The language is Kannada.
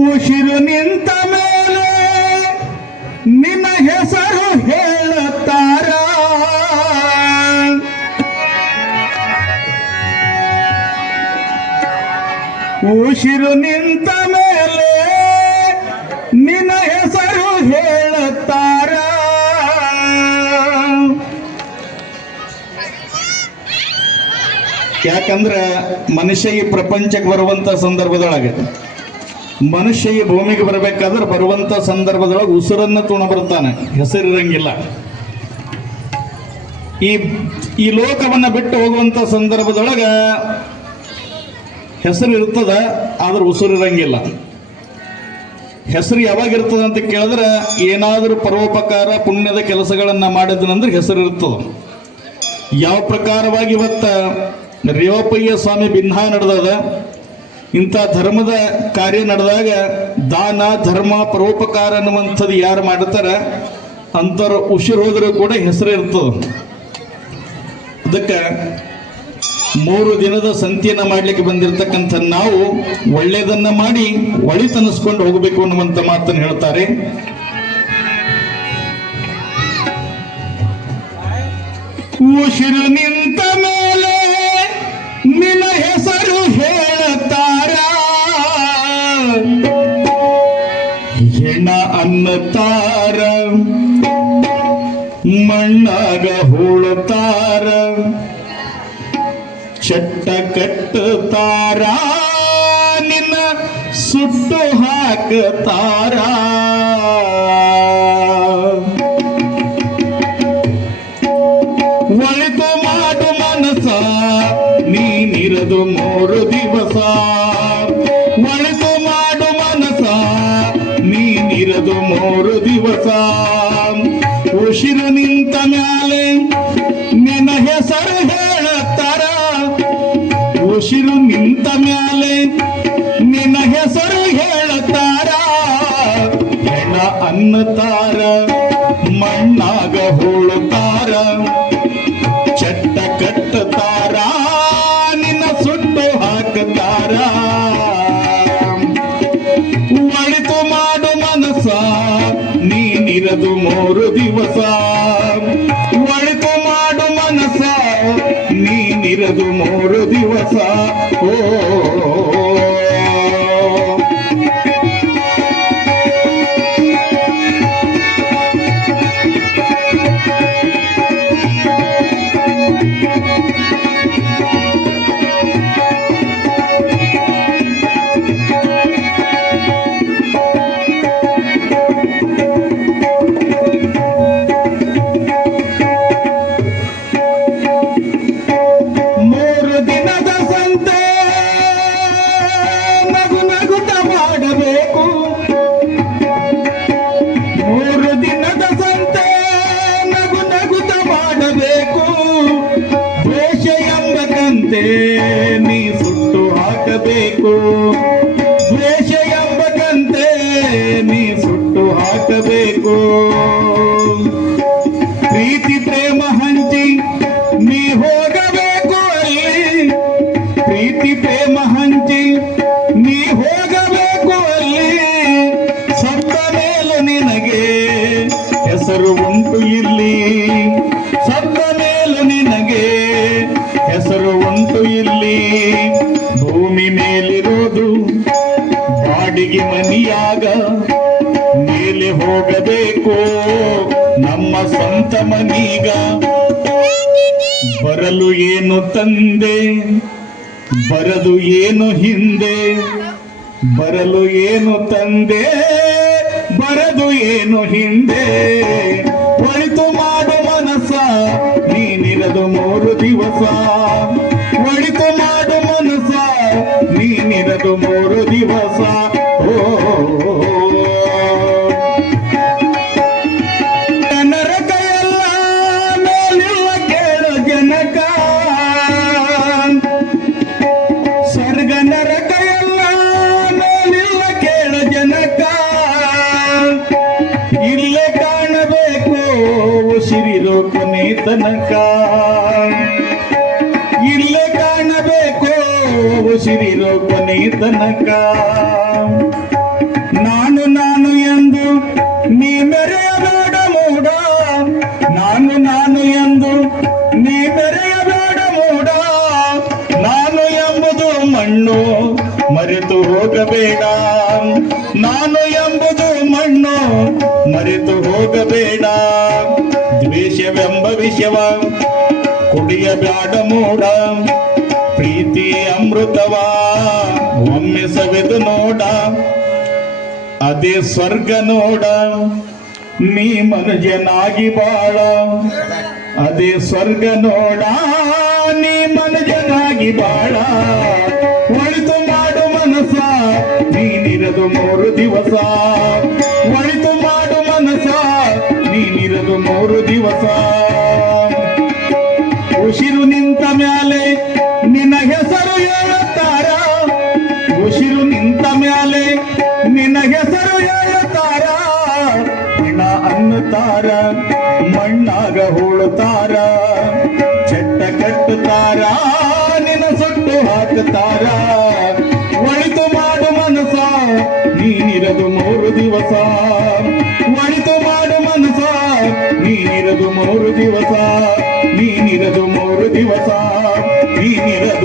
ಉಸಿರು ನಿಂತ ಮೇಲೆ ನಿನ್ನ ಹೆಸರು ಹೇಳುತ್ತಾರ. ಉಸಿರು ನಿಂತ ಮೇಲೆ ನಿನ್ನ ಹೆಸರು ಹೇಳುತ್ತಾರ. ಯಾಕಂದ್ರ ಮನುಷ್ಯ ಈ ಪ್ರಪಂಚಕ್ಕೆ ಬರುವಂತ ಸಂದರ್ಭದೊಳಗೆ, ಮನುಷ್ಯ ಈ ಭೂಮಿಗೆ ಬರಬೇಕಾದ್ರೆ ಬರುವಂತ ಸಂದರ್ಭದೊಳಗೆ ಉಸಿರನ್ನ ತುಣ ಬರ್ತಾನೆ, ಹೆಸರಿರಂಗಿಲ್ಲ. ಈ ಲೋಕವನ್ನ ಬಿಟ್ಟು ಹೋಗುವಂತ ಸಂದರ್ಭದೊಳಗ ಹೆಸರು ಇರ್ತದ, ಆದ್ರೆ ಉಸಿರಿರಂಗಿಲ್ಲ. ಹೆಸರು ಯಾವಾಗ ಇರ್ತದ ಅಂತ ಕೇಳಿದ್ರೆ ಏನಾದರೂ ಪರೋಪಕಾರ ಪುಣ್ಯದ ಕೆಲಸಗಳನ್ನ ಮಾಡಿದನಂದ್ರೆ ಹೆಸರು ಇರ್ತದ. ಯಾವ ಪ್ರಕಾರವಾಗಿ ಇವತ್ತ ರೇವಪ್ಪಯ್ಯ ಸ್ವಾಮಿ ಬಿನ್ಹಾ ನಡೆದದ, ಇಂಥ ಧರ್ಮದ ಕಾರ್ಯ ನಡೆದಾಗ ದಾನ ಧರ್ಮ ಪರೋಪಕಾರ ಅನ್ನುವಂಥದ್ದು ಯಾರು ಮಾಡ್ತಾರ ಅಂಥವ್ರ ಉಸಿರು ಹೋದರೂ ಕೂಡ ಹೆಸರು ಇರ್ತದ. ಅದಕ್ಕೆ 3 ದಿನದ ಸಂತಿಯನ್ನ ಮಾಡ್ಲಿಕ್ಕೆ ಬಂದಿರತಕ್ಕಂಥ ನಾವು ಒಳ್ಳೆಯದನ್ನ ಮಾಡಿ ಒಳಿತನಿಸ್ಕೊಂಡು ಹೋಗಬೇಕು ಅನ್ನುವಂಥ ಮಾತನ್ನು ಹೇಳ್ತಾರೆ. ಉಸಿರು ನಿಂತ ಮೇಲೆ ನಿನ್ನ ಹೆಸರು ಹೇಳುತ್ತಾರ. ಹೆಣ ಅನ್ನತಾರ, ಮಣ್ಣಾಗ ಹೂಳುತ್ತಾರ, ಚಟ್ಟ ಕಟ್ಟುತ್ತಾರ, ನಿನ್ನ ಸುಟ್ಟು ಹಾಕುತ್ತಾರ. ಒಳಿತು ಮಾಡು ಮನಸ ನೀನಿರದು 3 ದಿವಸ. ಒಳಿತು ಮಾಡು ಮನಸ ನೀನಿರದು 3 ದಿವಸ. ಉಸಿರು ನಿಂತ ಮ್ಯಾಲೆ ನಿನ್ನ ಹೆಸರು ಹೇಳುತ್ತಾರ. ಉಸಿರು ನಿಂತ ಮ್ಯಾಲೆ ನಿನ್ನ ಹೆಸರು ಹೇಳುತ್ತಾರ. ಹೆಣ ಅನ್ನತಾರ, ಮಣ್ಣಾಗ ಹೂಳುತ್ತಾರ, ಚಟ್ಟ ಕಟ್ಟುತ್ತಾರ, ನಿನ್ನ ಸುಟ್ಟು ಹಾಕುತ್ತಾರ. ಒಳಿತು ಮಾಡು ಮನಸ ನೀನಿರದು 3 ದಿವಸ. ಒಳಿತು ಮಾಡು ಮನಸ ನೀನಿರದು 3 ದಿವಸ. ಓ ನೀ ಸುಟ್ಟು ಹಾಕಬೇಕು. ದ್ವೇಷ ಎಂಬಕಂತೆ ನೀ ಸುಟ್ಟು ಹಾಕಬೇಕು. ಪ್ರೀತಿ ಪ್ರೇಮ ಹಂಚಿ ನೀ ಹೋಗಬೇಕು ಅಲ್ಲಿ. ಪ್ರೀತಿ ಪ್ರೇಮ ಹಂಚಿ ನೀ ಹೋಗಬೇಕು ಅಲ್ಲಿ. ಸತ್ತ ಮೇಲೆ ನಿನಗೆ ಹೆಸರು ಉಂಟು ಇಲ್ಲಿ. ಸತ್ತ ಮೇಲೆ ನಿನಗೆ ಹೆಸರು ಉಂಟು ಇಲ್ಲಿ. ಭೂಮಿ ಮೇಲಿರೋದು ಬಾಡಿಗೆ ಮನಿಯಾಗ, ಮೇಲೆ ಹೋಗಬೇಕು ನಮ್ಮ ಸ್ವಂತ ಮನೀಗ. ಬರಲು ಏನು ತಂದೆ, ಬರದು ಏನು ಹಿಂದೆ. ಬರಲು ಏನು ತಂದೆ, ಬರದು ಏನು ಹಿಂದೆ. ಒಳಿತು ಮಾಡು ಮನಸ ನೀನಿರದು 3 ದಿವಸ. ಒಳಿತು ಮಾಡು ಮನಸ ನೀನಿರದು 3 ದಿವಸ. ಓ ನರಕ ಎಲ್ಲ ಮೇಲಿಲ್ಲ ಕೇಳು ಜನಕ. ಸ್ವರ್ಗ ನರಕ ಎಲ್ಲ ಮೇಲಿಲ್ಲ ಕೇಳು ಜನಕ. ಇಲ್ಲೇ ಕಾಣಬೇಕು ಉಸಿರಿರೋ ಕೊನೆ ತನಕ. ಇಲ್ಲೇ ಕಾಣಬೇಕು ಉಸಿರಿರೋ ಕೊನೆ ತನಕ. ಮರೆತು ಹೋಗಬೇಡ. ನಾನು ಎಂಬುದು ಮಣ್ಣು ಮರೆತು ಹೋಗಬೇಡ. ದ್ವೇಷವೆಂಬ ವಿಷವ ಕುಡಿಯಬೇಡ ಮೂಡ. ಪ್ರೀತಿ ಅಮೃತವ ಒಮ್ಮೆ ಸವೆದು ನೋಡ. ಅದೇ ಸ್ವರ್ಗ ನೋಡ, ನೀ ಮನುಜನಾಗಿ ಬಾಳ. ಅದೇ ಸ್ವರ್ಗ ನೋಡ, ನೀ ಮನುಜನಾಗಿ ಬಾಳ. ಒಳಿತು ಮಾಡು ಮನಸ, ನೀನಿರದು 3 ದಿವಸ. ಒಳಿತು ಮಾಡು ಮನಸ, ನೀನಿರದು 3 ದಿವಸ. ಉಸಿರು ನಿಂತ ಮ್ಯಾಲೆ ನಿನ್ನ ಹೆಸರು ಹೇಳುತ್ತಾರ. ಉಸಿರು ನಿಂತ ಮ್ಯಾಲೆ ನಿನ್ನ ಹೆಸರು ಹೇಳುತ್ತಾರ. ನಿನ್ನ ಅನ್ನುತ್ತಾರ, ಮಣ್ಣಾಗ ಹೂಳುತ್ತಾರ. ಚಟ್ಟ ಕಟ್ಟುತ್ತಾರ, ನಿನ್ನ ಸುಟ್ಟು ಹಾಕುತ್ತಾರ. ಒಳಿತು ಮಾಡು ಮನಸ, ನೀನಿರದು 3 ದಿವಸ. ಒಳಿತು ಮಾಡು ಮನಸ, ನೀನಿರದು 3 ದಿವಸ. ನೀನಿರದು 3 ದಿವಸ. ನೀನಿರದು